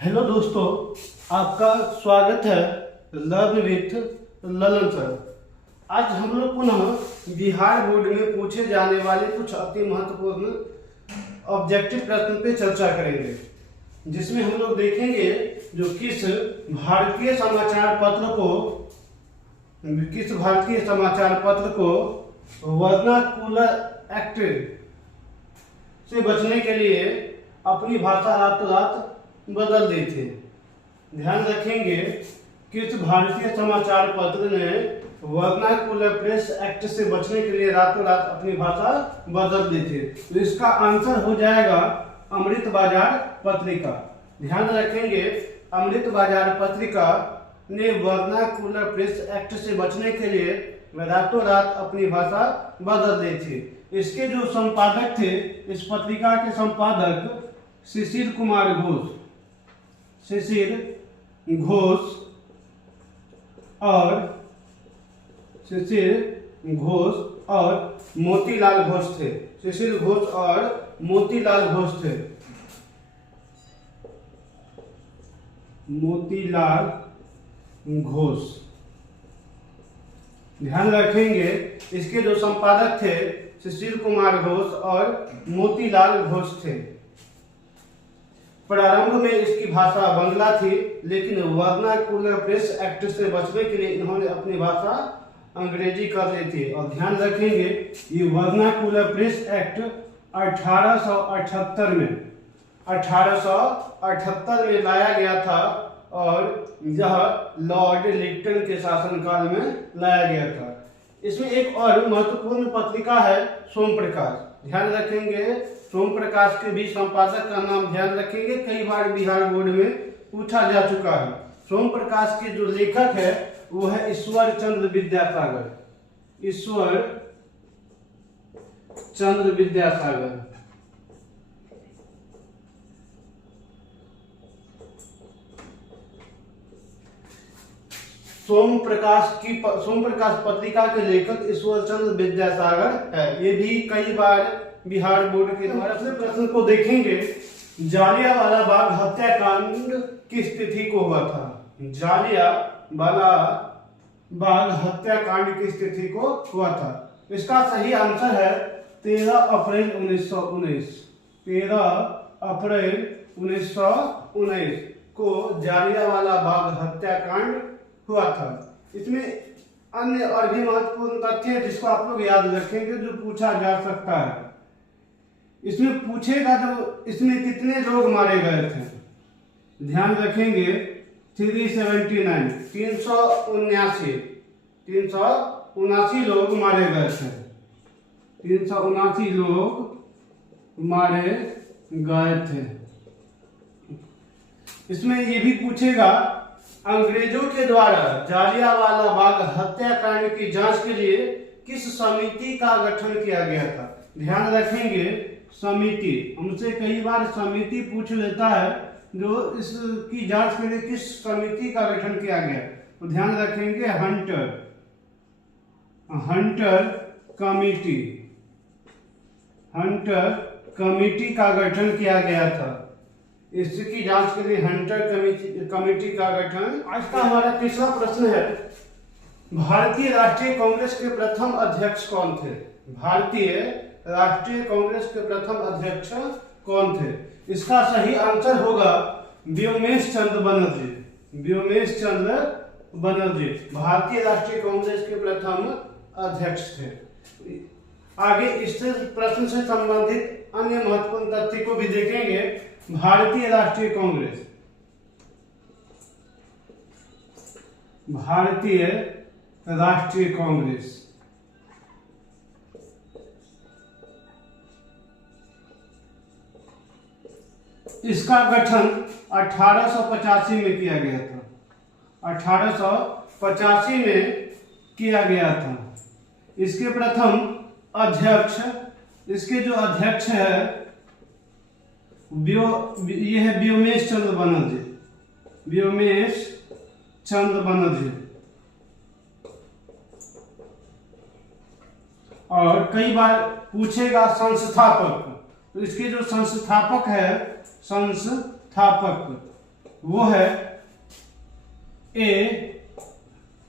Hello दोस्तों, आपका स्वागत है लर्न विथ ललन सर। आज हम लोग पुनः बिहार बोर्ड में पूछे जाने वाले कुछ अति महत्वपूर्ण ऑब्जेक्टिव प्रश्न पे चर्चा करेंगे, जिसमें हम लोग देखेंगे जो किस भारतीय समाचार पत्र को वर्नाकुलर एक्ट से बचने के लिए अपनी भाषा रातों रात बदल दी थी। ध्यान रखेंगे किस भारतीय समाचार पत्र ने वर्नाकुलर प्रेस एक्ट से बचने के लिए रातों रात अपनी भाषा बदल दी थी। तो इसका आंसर हो जाएगा अमृत बाजार पत्रिका। ध्यान रखेंगे अमृत बाजार पत्रिका ने वर्नाकुलर प्रेस एक्ट से बचने के लिए रातों रात अपनी भाषा बदल दी थी। इसके जो संपादक थे, इस पत्रिका के संपादक शिशिर कुमार घोष और मोतीलाल घोष थे। शिशिर घोष और मोतीलाल घोष थे। मोतीलाल घोष। ध्यान रखेंगे इसके जो संपादक थे शिशिर कुमार घोष और मोतीलाल घोष थे। प्रारंभ में इसकी भाषा बंगला थी, लेकिन वर्नाकुलर प्रेस एक्ट से बचने के लिए इन्होंने अपनी भाषा अंग्रेजी कर ली थी। और ध्यान रखेंगे ये वर्नाकुलर प्रेस एक्ट 1878 में लाया गया था और यह लॉर्ड लिटन के शासनकाल में लाया गया था। इसमें एक और महत्वपूर्ण पत्रिका है सोम प्रकाश। ध्यान रखेंगे सोम प्रकाश के भी संपादक का नाम ध्यान रखेंगे, कई बार बिहार बोर्ड में पूछा जा चुका है। सोम प्रकाश के जो लेखक है वो है ईश्वर चंद्र विद्यासागर। ईश्वर चंद्र विद्यासागर। सोम प्रकाश पत्रिका के लेखक ईश्वर चंद्र विद्यासागर है। ये भी कई बार बिहार बोर्ड के द्वारा अपने प्रश्न को देखेंगे। जालियांवाला बाग हत्याकांड किस तिथि को हुआ था? जालियांवाला बाग हत्याकांड किस तिथि को हुआ था? इसका सही आंसर है 13 अप्रैल 1919। 13 अप्रैल 1919 को जालियांवाला बाग हत्याकांड हुआ था। इसमें अन्य और भी महत्वपूर्ण तथ्य है जिसको आप लोग याद रखेंगे, जो पूछा जा सकता है। इसमें पूछेगा तो इसमें कितने लोग मारे गए थे? ध्यान रखेंगे 379 लोग मारे गए थे। 379 लोग मारे गए थे। इसमें ये भी पूछेगा अंग्रेजों के द्वारा जालियांवाला बाग हत्याकांड की जांच के लिए किस समिति का गठन किया गया था? ध्यान रखेंगे समिति। हमसे कई बार समिति पूछ लेता है, जो इसकी जांच के लिए किस समिति का गठन किया गया। तो ध्यान रखेंगे हंटर कमिटी का गठन किया गया था। इसकी जांच के लिए हंटर कमेटी का गठन। आज का हमारा तीसरा प्रश्न है, भारतीय राष्ट्रीय कांग्रेस के प्रथम अध्यक्ष कौन थे? भारतीय राष्ट्रीय कांग्रेस के प्रथम अध्यक्ष कौन थे? इसका सही आंसर होगा व्योमेश चंद्र बनर्जी। व्योमेश चंद्र बनर्जी भारतीय राष्ट्रीय कांग्रेस के प्रथम अध्यक्ष थे। आगे इस प्रश्न से संबंधित अन्य महत्वपूर्ण तथ्य को भी देखेंगे। भारतीय राष्ट्रीय कांग्रेस इसका गठन 1885 में किया गया था। 1885 में किया गया था। इसके प्रथम अध्यक्ष, इसके जो अध्यक्ष है ये है व्योमेश चंद्र बनर्जी। और कई बार पूछेगा संस्थापक, तो इसके जो संस्थापक है संस्थापक वो है ए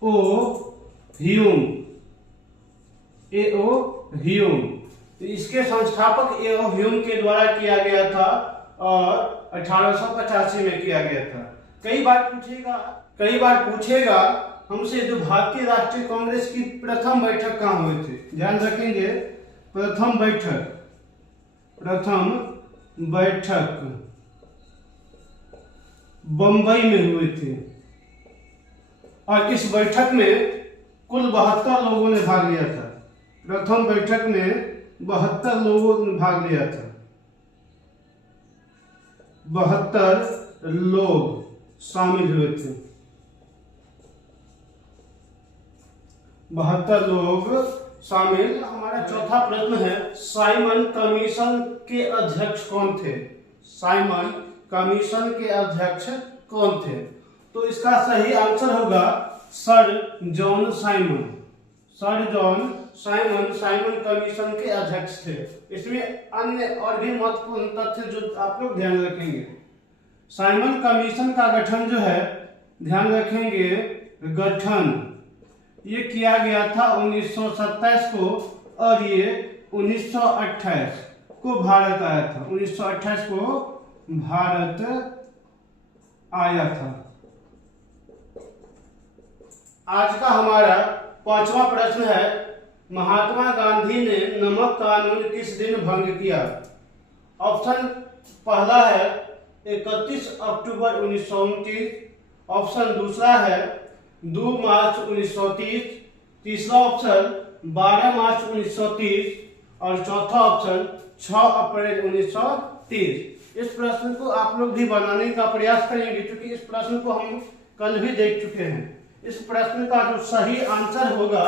ओ ह्यूम। ए ओ ह्यूम, इसके संस्थापक ए ओ ह्यूम के द्वारा किया गया था और 1885 में किया गया था। कई बार पूछेगा हमसे जो भारतीय राष्ट्रीय कांग्रेस की प्रथम बैठक कहाँ हुई थी, ध्यान रखेंगे। प्रथम बैठक बंबई में हुई थी और इस बैठक में कुल 72 लोगों ने भाग लिया था। प्रथम बैठक में 72 लोगों ने भाग लिया था। 72 लोग शामिल हुए थे। 72 लोग शामिल। हमारा चौथा प्रश्न है, साइमन कमीशन के अध्यक्ष कौन थे? साइमन कमीशन के अध्यक्ष कौन थे? तो इसका सही आंसर होगा sir John Simon. Sir John Simon Simon commission के अध्यक्ष थे। इसमें अन्य और भी महत्वपूर्ण तथ्य जो आप लोग ध्यान रखेंगे। साइमन कमीशन का गठन जो है, ध्यान रखेंगे, गठन ये किया गया था 1927 को और ये 1928 को भारत आया था। 1928 को भारत आया था। आज का हमारा पांचवा प्रश्न है, महात्मा गांधी ने नमक कानून किस दिन भंग किया? ऑप्शन पहला है 31 अक्टूबर 1929, ऑप्शन दूसरा है 2 मार्च 1930, तीसरा ऑप्शन 12 मार्च 1930 और चौथा ऑप्शन 6 अप्रैल 1930। इस प्रश्न को आप लोग भी बनाने का प्रयास करेंगे क्योंकि इस प्रश्न को हम कल भी देख चुके हैं। इस प्रश्न का जो सही आंसर होगा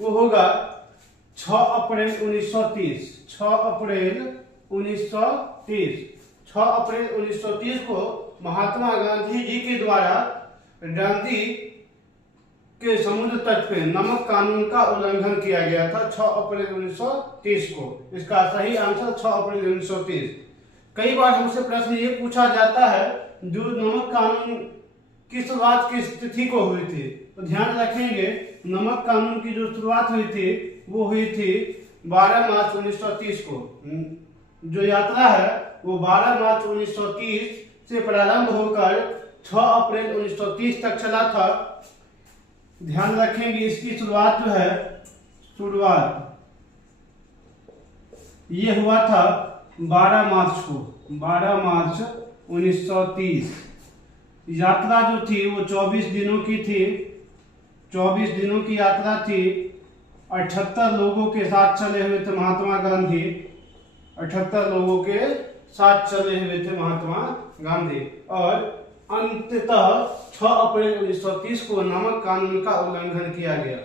वो होगा 6 अप्रैल 1930। 6 अप्रैल 1930। 6 अप्रैल 1930 को महात्मा गांधी जी के द्वारा डांडी के समुद्र तट पे नमक कानून का उल्लंघन किया गया था 6 अप्रैल 1930 को। इसका सही आंसर 6 अप्रैल 1930। कई बार हमसे प्रश्न ये पूछा जाता है, जो नमक कानून की शुरुआत किस तिथि को हुई थी? तो ध्यान रखेंगे, नमक कानून की जो शुरुआत हुई थी वो हुई थी 12 मार्च 1930 को। जो यात्रा है वो 12 मार्च 1930 से प्रारंभ होकर 6 अप्रैल 1930 तक चला था। ध्यान रखेंगे, इसकी शुरुआत जो है, शुरुआत ये हुआ था 12 मार्च को। 12 मार्च 1930। यात्रा जो थी वो 24 दिनों की थी। 24 दिनों की यात्रा थी। 78 लोगों के साथ चले हुए थे महात्मा गांधी। 78 लोगों के साथ चले हुए थे महात्मा गांधी और अंततः 6 अप्रैल 1930 को नमक कानून का उल्लंघन किया गया।